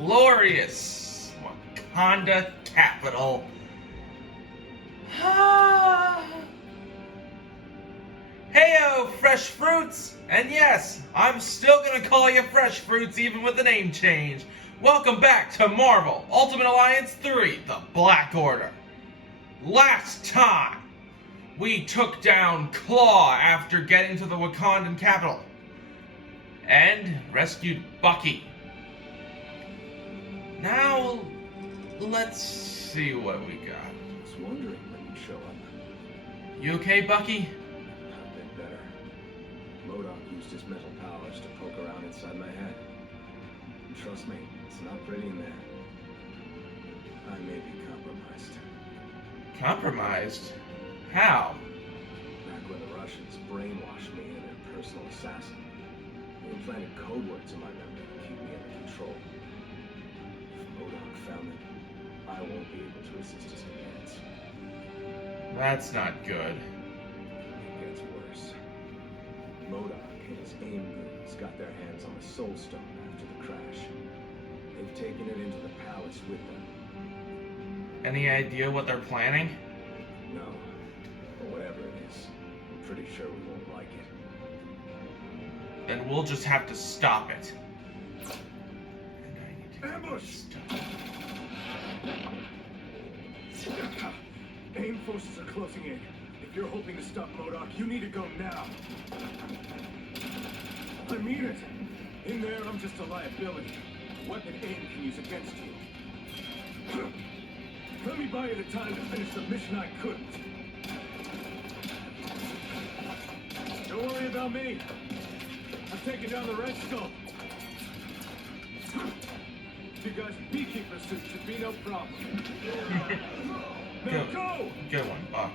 glorious Wakanda capital. Heyo, fresh fruits! And yes, I'm still gonna call you fresh fruits even with the name change. Welcome back to Marvel Ultimate Alliance 3, The Black Order. Last time, we took down Claw after getting to the Wakandan capital and rescued Bucky. Now, let's see what we got. I was wondering when you'd show up. You okay, Bucky? I've been better. MODOK used his mental powers to poke around inside my head. And trust me, it's not pretty in there. I may be compromised. Compromised? How? Back when the Russians brainwashed me and their personal assassin, they implanted code words in my memory to keep me under control. If MODOK found it, I won't be able to resist his commands. That's not good. It gets worse. MODOK and his AIM goons got their hands on the Soul Stone after the crash. They've taken it into the palace with them. Any idea what they're planning? No, but whatever it is, I'm pretty sure we won't like it. Then we'll just have to stop it. And I need to Ambush! stop. AIM forces are closing in. If you're hoping to stop MODOK, you need to go now. I mean it. In there, I'm just a liability. A weapon AIM can use against you. Let me buy you the time to finish the mission I couldn't. Don't worry about me. I've taken down the Red Skull. You guys' beekeeper suit should be no problem. Now go! Good one, Buck.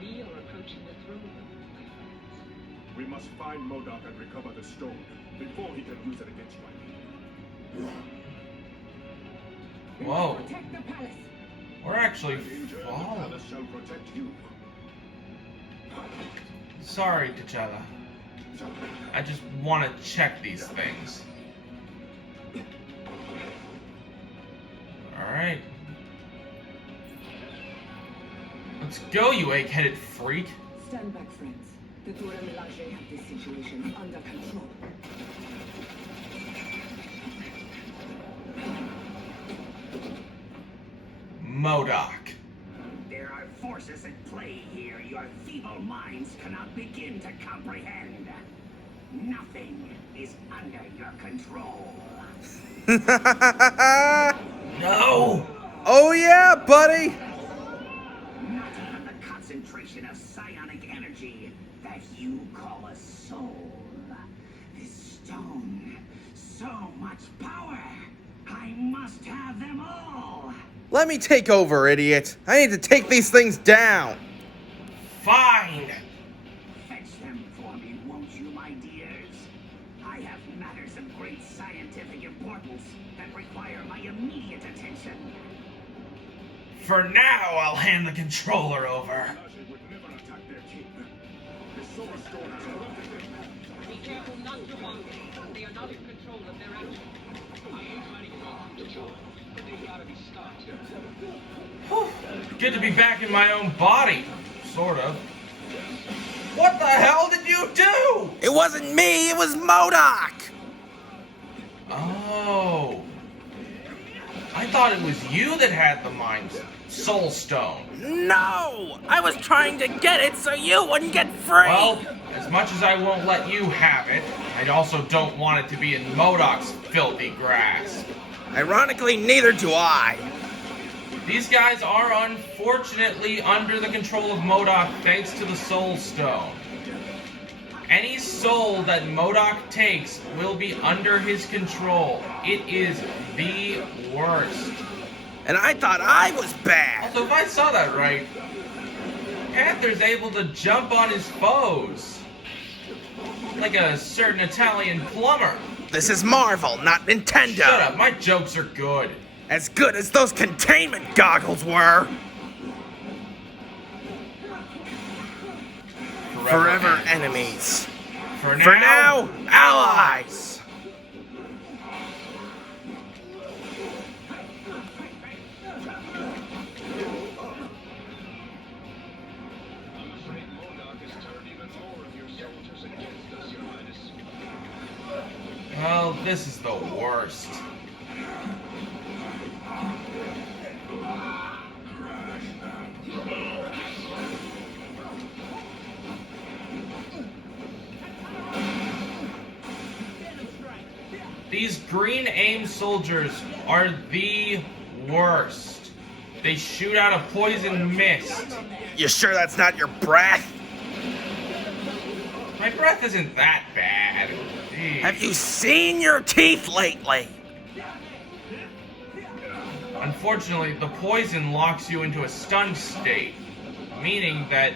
We are approaching the throne. We must find MODOK and recover the stone before he can use it against you. Whoa, Protect the palace. we're actually And in turn, the following. palace shall protect you. Sorry, T'Challa. I just want to check these things. Alright. Let's go, you egg-headed freak. Stand back, friends. The Dora Milaje have this situation under control. MODOK. There are forces at play here your feeble minds cannot begin to comprehend. Nothing is under your control. No! Oh yeah, buddy! Not even the concentration of psionic energy that you call a soul. This stone, so much power. I must have them all. Let me take over, idiot. I need to take these things down. Fine! Fetch them for me, won't you, my dears? I have matters of great scientific importance that require my immediate attention. For now, I'll hand the controller over. Milaje would never attack their king. The Soul Stone has corrupted them. Be careful not to harm them. They are not in control of their actions. I ain't planning to harm the children, but they've got to be stopped. Good to be back in my own body. Sort of. What the hell did you do? It wasn't me, it was MODOK! Oh. I thought it was you that had the Soul Stone. No! I was trying to get it so you wouldn't get free! Well, as much as I won't let you have it, I also don't want it to be in MODOK's filthy grasp. Ironically, neither do I. These guys are unfortunately under the control of MODOK thanks to the Soul Stone. Any soul that MODOK takes will be under his control. It is the worst. And I thought I was bad. Also, if I saw that right, Panther's able to jump on his foes. Like a certain Italian plumber. This is Marvel, not Nintendo. Shut up, my jokes are good. As good as those containment goggles were. Forever enemies. For For now, allies. I'm afraid MODOK has turned even more of your soldiers against us, Your Highness. Well, this is the worst. These green aim soldiers are the worst. They shoot out a poison mist. You sure that's not your breath? My breath isn't that bad. Jeez. Have you seen your teeth lately? Unfortunately, the poison locks you into a stunned state, meaning that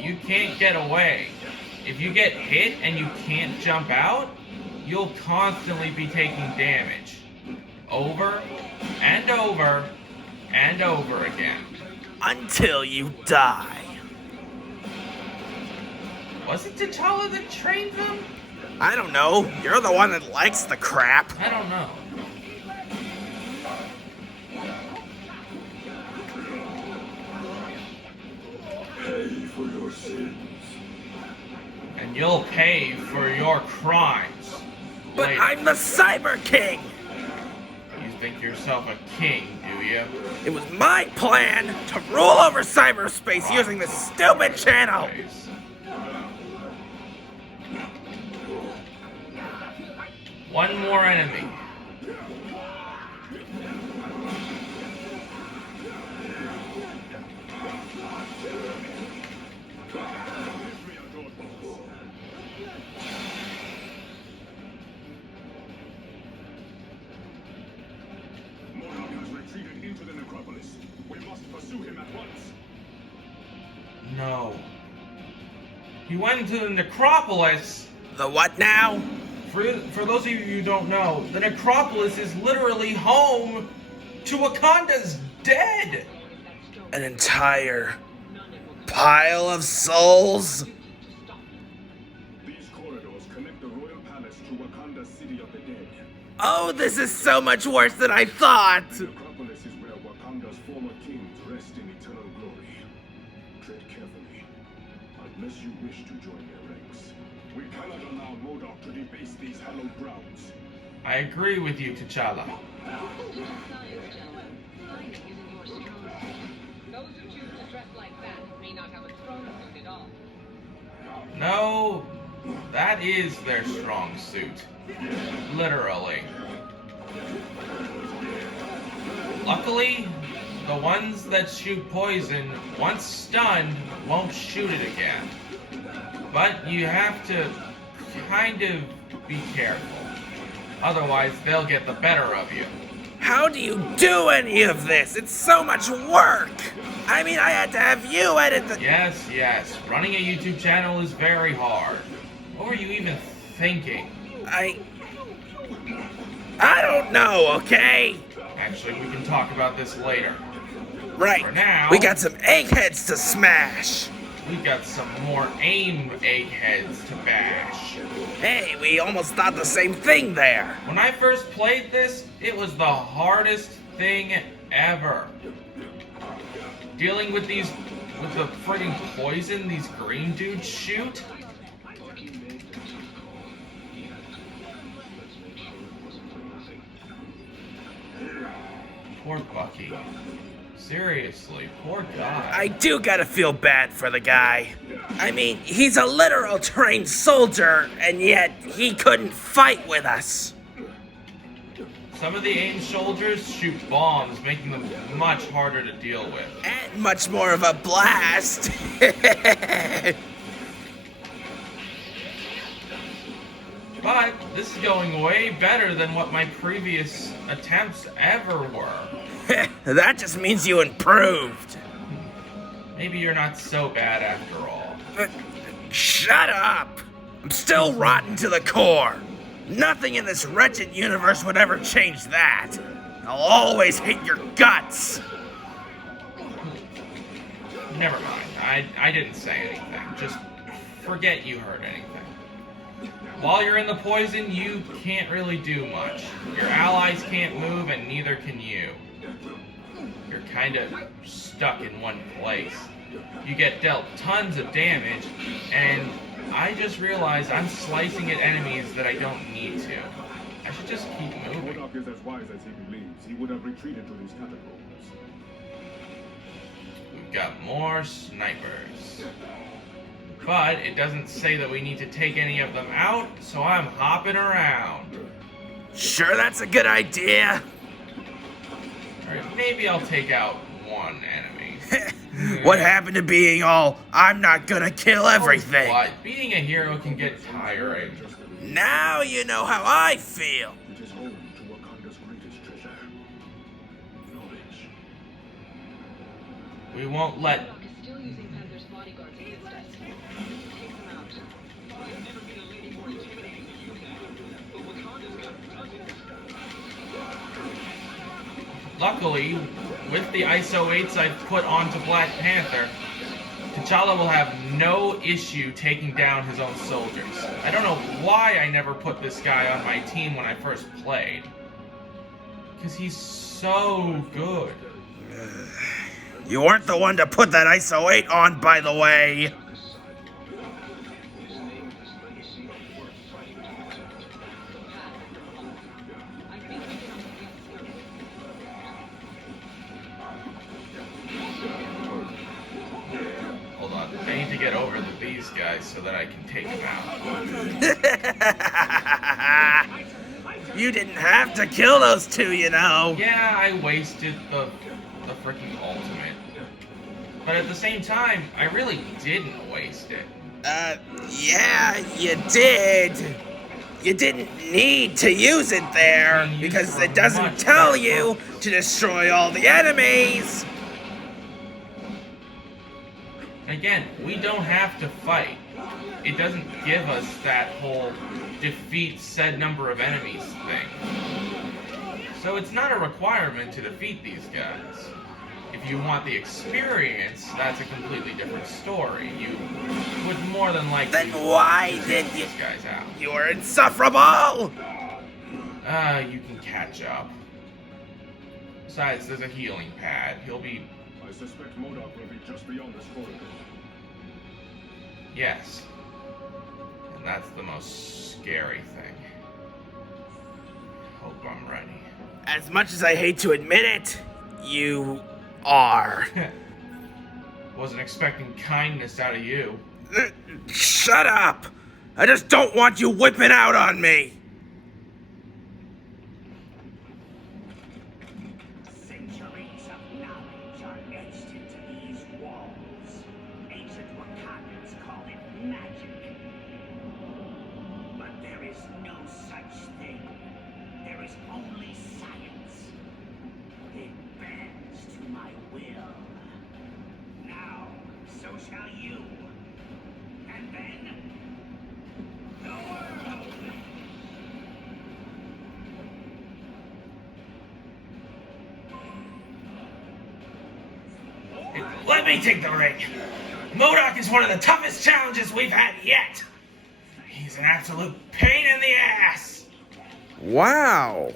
you can't get away. If you get hit and you can't jump out, you'll constantly be taking damage. Over and over and over again. Until you die. Was it T'Challa that trained them? I don't know. You're the one that likes the crap. I don't know. Pay for your sins. And you'll pay for your crimes. But later. I'm the Cyber King. You think yourself a king, do you? It was my plan to rule over cyberspace using this stupid channel. Nice. One more enemy. MODOK has retreated into the necropolis. We must pursue him at once. No. He went into the necropolis. The what now? For those of you who don't know, the necropolis is literally home to Wakanda's dead. An entire pile of souls? These corridors connect the royal palace to Wakanda's city of the dead. Oh, this is so much worse than I thought. The necropolis is where Wakanda's former kings rest in eternal glory. Tread carefully, unless you wish to join their ranks. We cannot allow MODOK to debase these hallowed grounds. I agree with you, T'Challa. Those who choose to dress like that may not have a strong suit at all. No, that is their strong suit. Literally. Luckily, the ones that shoot poison, once stunned, won't shoot it again. But you have to kind of be careful. Otherwise, they'll get the better of you. How do you do any of this? It's so much work. I mean, I had to have you edit the... Yes. Running a YouTube channel is very hard. What were you even thinking? I don't know, okay? Actually, we can talk about this later. Right. For now- We got some eggheads to smash. We got some more AIM eggheads to bash. Hey, we almost thought the same thing there. When I first played this, it was the hardest thing ever. Dealing with the friggin' poison these green dudes shoot. Poor Bucky. Seriously, poor guy. I do gotta feel bad for the guy. I mean, he's a literal trained soldier, and yet he couldn't fight with us. Some of the AIM soldiers shoot bombs, making them much harder to deal with. And much more of a blast. But this is going way better than what my previous attempts ever were. That just means you improved. Maybe you're not so bad after all. Shut up! I'm still rotten to the core. Nothing in this wretched universe would ever change that. I'll always hate your guts. Never mind. I didn't say anything. Just forget you heard anything. While you're in the poison, you can't really do much. Your allies can't move, and neither can you. You're kind of stuck in one place. You get dealt tons of damage, and I just realized I'm slicing at enemies that I don't need to. I should just keep moving. Modok is as wise as he believes. He would have retreated to these catacombs. We've got more snipers. But it doesn't say that we need to take any of them out, so I'm hopping around. Sure, that's a good idea. Alright, maybe I'll take out one enemy. What happened to being all, I'm not gonna kill everything? What? Being a hero can get tiring. Now you know how I feel. It is home to Wakanda's greatest treasure. Knowledge. We won't let... Modok is still using Panther's bodyguards against us. Take them out. I've never been a lady more intimidating than you, Dad. But Wakanda's got dozens. Luckily, with the ISO 8s I've put onto Black Panther, T'Challa will have no issue taking down his own soldiers. I don't know why I never put this guy on my team when I first played. Because he's so good. You weren't the one to put that ISO 8 on, by the way. Hold on, I need to get over these guys so that I can take them out. You didn't have to kill those two, you know. Yeah, I wasted the freaking ultimate. But at the same time, I really didn't waste it. Yeah, you did. You didn't need to use it there, because it doesn't tell you to destroy all the enemies. Again, we don't have to fight. It doesn't give us that whole defeat said number of enemies thing. So it's not a requirement to defeat these guys. If you want the experience, that's a completely different story. You would more than likely Then why did you? these guys out. You were insufferable. You can catch up. Besides, there's a healing pad. He'll be... I suspect Modok will be just beyond this corridor. Yes. And that's the most scary thing. Hope I'm ready. As much as I hate to admit it, you are. Wasn't expecting kindness out of you. Shut up! I just don't want you whipping out on me. Centuries of knowledge are etched into these walls. Ancient Wakandans call it magic. But there is no such thing. There is only science. It bends to my will. Now, so shall you. And then, the world! Let me take the ring. MODOK is one of the toughest challenges we've had yet. He's an absolute pain in the ass. Wow.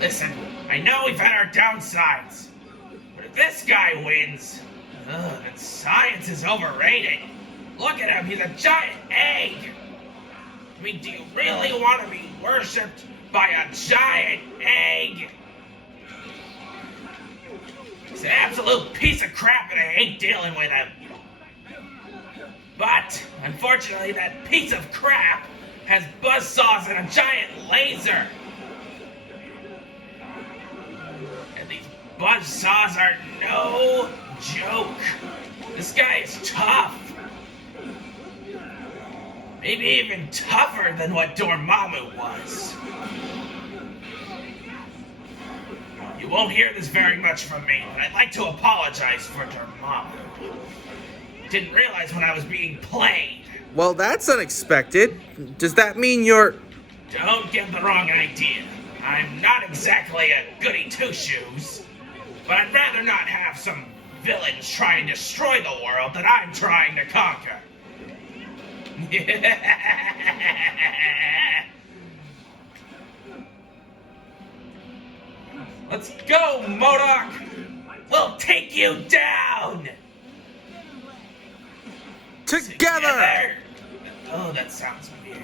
Listen, I know we've had our downsides, but if this guy wins, then science is overrated. Look at him, he's a giant egg. I mean, do you really want to be worshipped by a giant egg? He's an absolute piece of crap and I hate dealing with him. But, unfortunately, that piece of crap has buzzsaws and a giant laser. And these buzzsaws are no joke. This guy is tough. Maybe even tougher than what Dormammu was. You won't hear this very much from me, but I'd like to apologize for Dormammu. Didn't realize when I was being played. Well, that's unexpected. Does that mean you're... Don't get the wrong idea. I'm not exactly a goody two-shoes, but I'd rather not have some villains try and destroy the world that I'm trying to conquer. Let's go, MODOK! We'll take you down! Together! Oh, that sounds weird.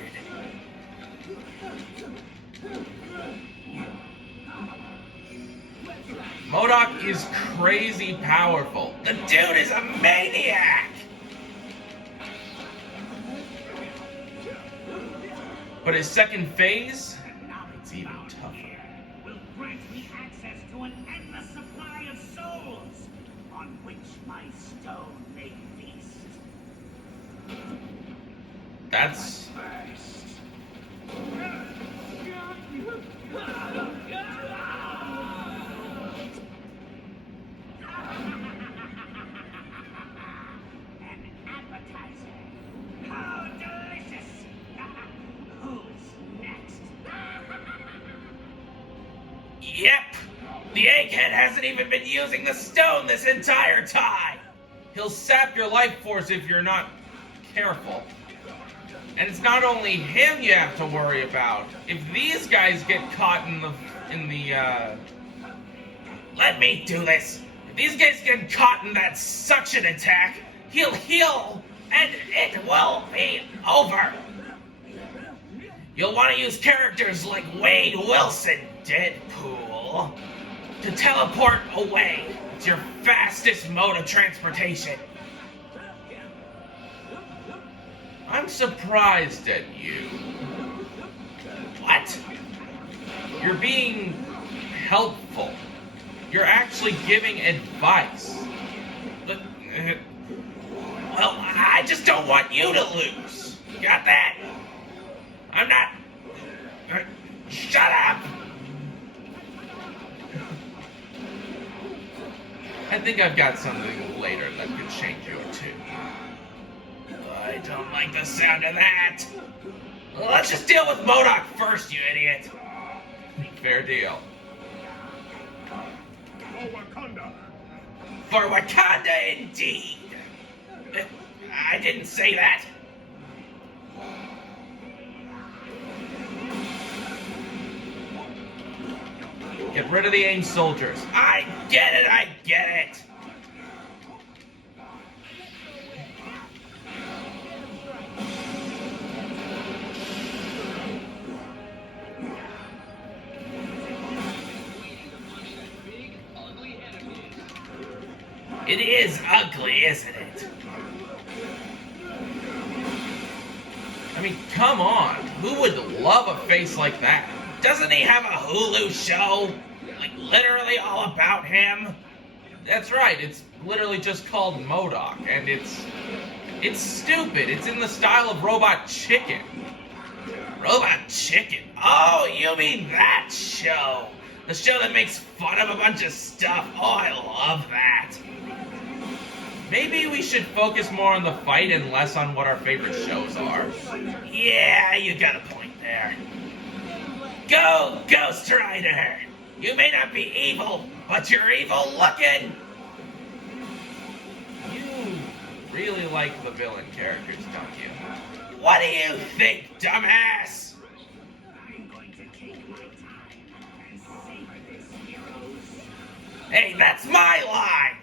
MODOK is crazy powerful. The dude is a maniac! But his second phase, it's even tougher. Will grant me access to an endless supply of souls, on which my stone may feast. That's... An appetizer. How delicious! Who's next? Yep! The egghead hasn't even been using the stone this entire time! He'll sap your life force if you're not careful. And it's not only him you have to worry about. If these guys get caught in the let me do this. If these guys get caught in that suction attack, he'll heal and it will be over. You'll want to use characters like Wade Wilson, Deadpool, to teleport away. It's your fastest mode of transportation. I'm surprised at you. What? You're being helpful. You're actually giving advice. But, well, I just don't want you to lose. Got that? I'm not... Shut up! I think I've got something later that could change your tune. I don't like the sound of that. Well, let's just deal with MODOK first, you idiot. Fair deal. For Wakanda! For Wakanda, indeed. I didn't say that. Get rid of the AIM soldiers. I get it, I get it. It is ugly, isn't it? I mean, come on. Who would love a face like that? Doesn't he have a Hulu show? Like, literally all about him? That's right, it's literally just called MODOK, and it's stupid. It's in the style of Robot Chicken. Robot Chicken? Oh, you mean that show? The show that makes fun of a bunch of stuff. Oh, I love that. Maybe we should focus more on the fight and less on what our favorite shows are. Yeah, you got a point there. Go, Ghost Rider! You may not be evil, but you're evil looking! You really like the villain characters, don't you? What do you think, dumbass? I'm going to take my time and save this heroes. Hey, that's my line!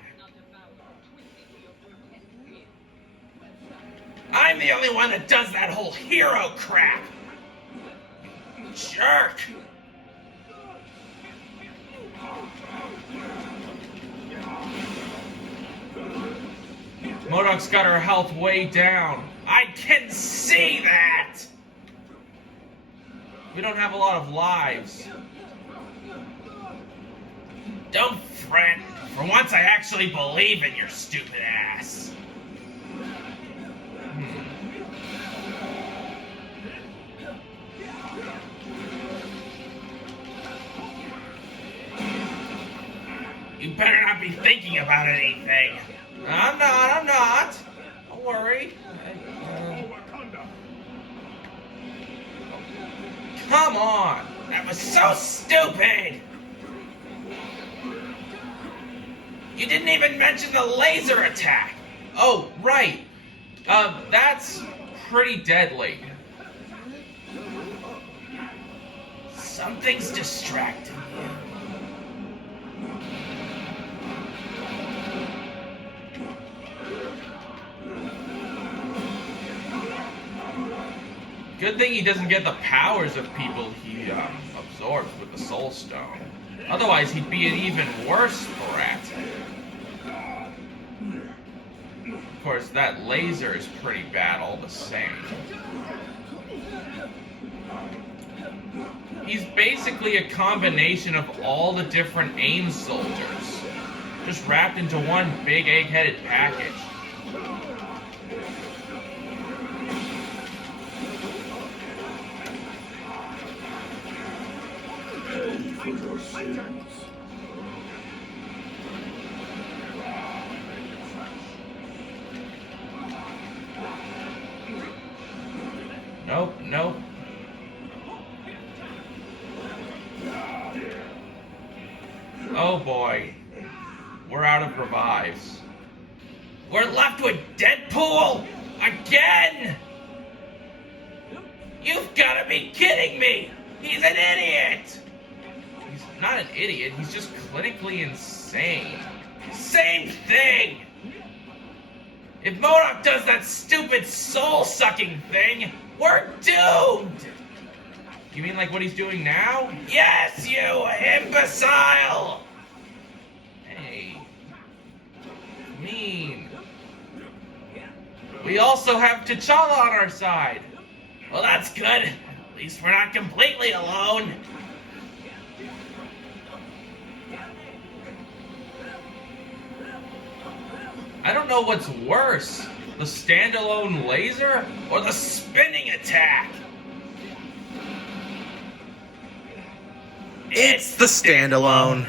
I'm the only one that does that whole hero crap! Jerk! MODOK's got her health way down. I can see that! We don't have a lot of lives. Don't fret. For once I actually believe in your stupid ass. You better not be thinking about anything. I'm not. Don't worry. Come on! That was so stupid! You didn't even mention the laser attack! Oh, right. That's pretty deadly. Something's distracting you. Good thing he doesn't get the powers of people he absorbs with the Soul Stone. Otherwise, he'd be an even worse threat. Of course, that laser is pretty bad all the same. He's basically a combination of all the different AIM soldiers, just wrapped into one big egg-headed package. For your sins. Nope, nope. Oh boy. We're out of revives. We're left with Deadpool! Again! You've gotta be kidding me! He's an idiot! He's not an idiot, he's just clinically insane. Same thing! If MODOK does that stupid soul-sucking thing, we're doomed! You mean like what he's doing now? Yes, you imbecile! Hey. Mean. We also have T'Challa on our side. Well, that's good. At least we're not completely alone. I don't know what's worse, the standalone laser or the spinning attack. It's the standalone.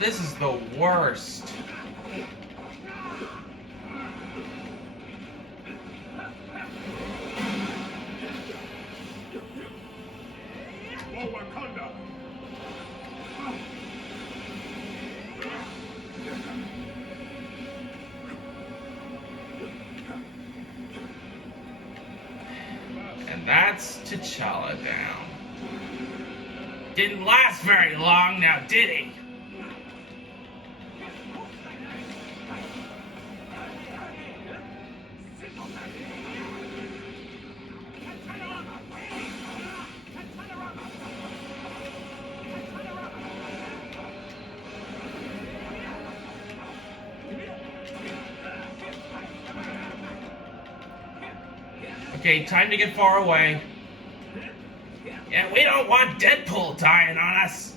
This is the worst. For Wakanda! And that's T'Challa down. Didn't last very long now, did he? Okay, time to get far away. Yeah, we don't want Deadpool dying on us.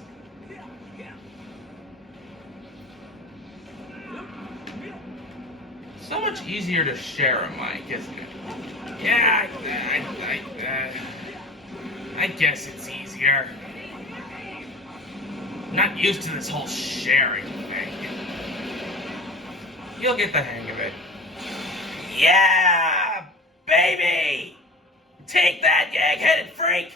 So much easier to share a mic, isn't it? Yeah, I guess it's easier. I'm not used to this whole sharing thing. You'll get the hang of it. Yeah! Baby! Take that, you egg-headed freak!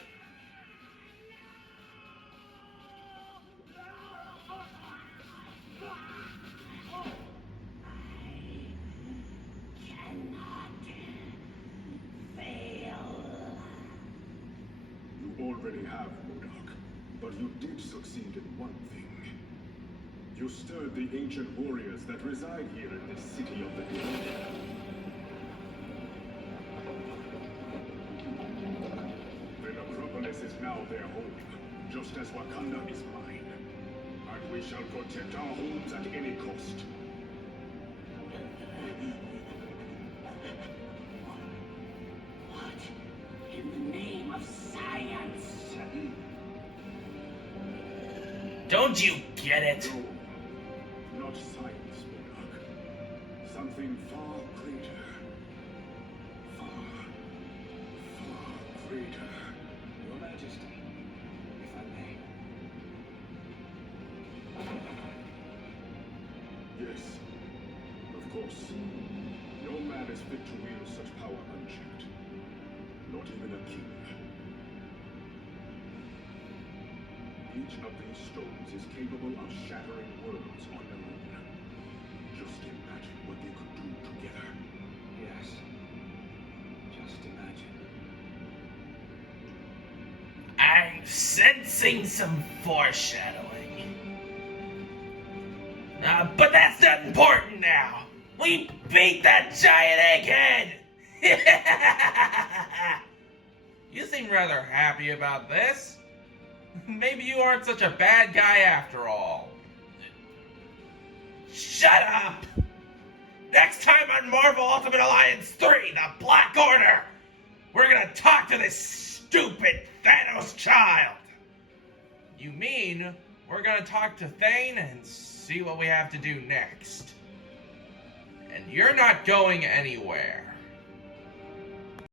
You already have, MODOK, but you did succeed in one thing. You stirred the ancient warriors that reside here in this city of the dead. The necropolis is now their home, just as Wakanda is mine. And we shall protect our homes at any cost. Don't you get it? No, not science, MODOK. Something far greater. Far greater. Your Majesty, if I may. Yes, of course. No man is fit to wield such power unchecked. Not even a king. Each of these stones is capable of shattering worlds on their own. Just imagine what they could do together. Yes. Just imagine. I'm sensing some foreshadowing. But that's not important now. We beat that giant egghead! You seem rather happy about this. Maybe you aren't such a bad guy after all. Shut up! Next time on Marvel Ultimate Alliance 3, The Black Order, we're gonna talk to this stupid Thanos child. You mean we're gonna talk to Thane and see what we have to do next. And you're not going anywhere.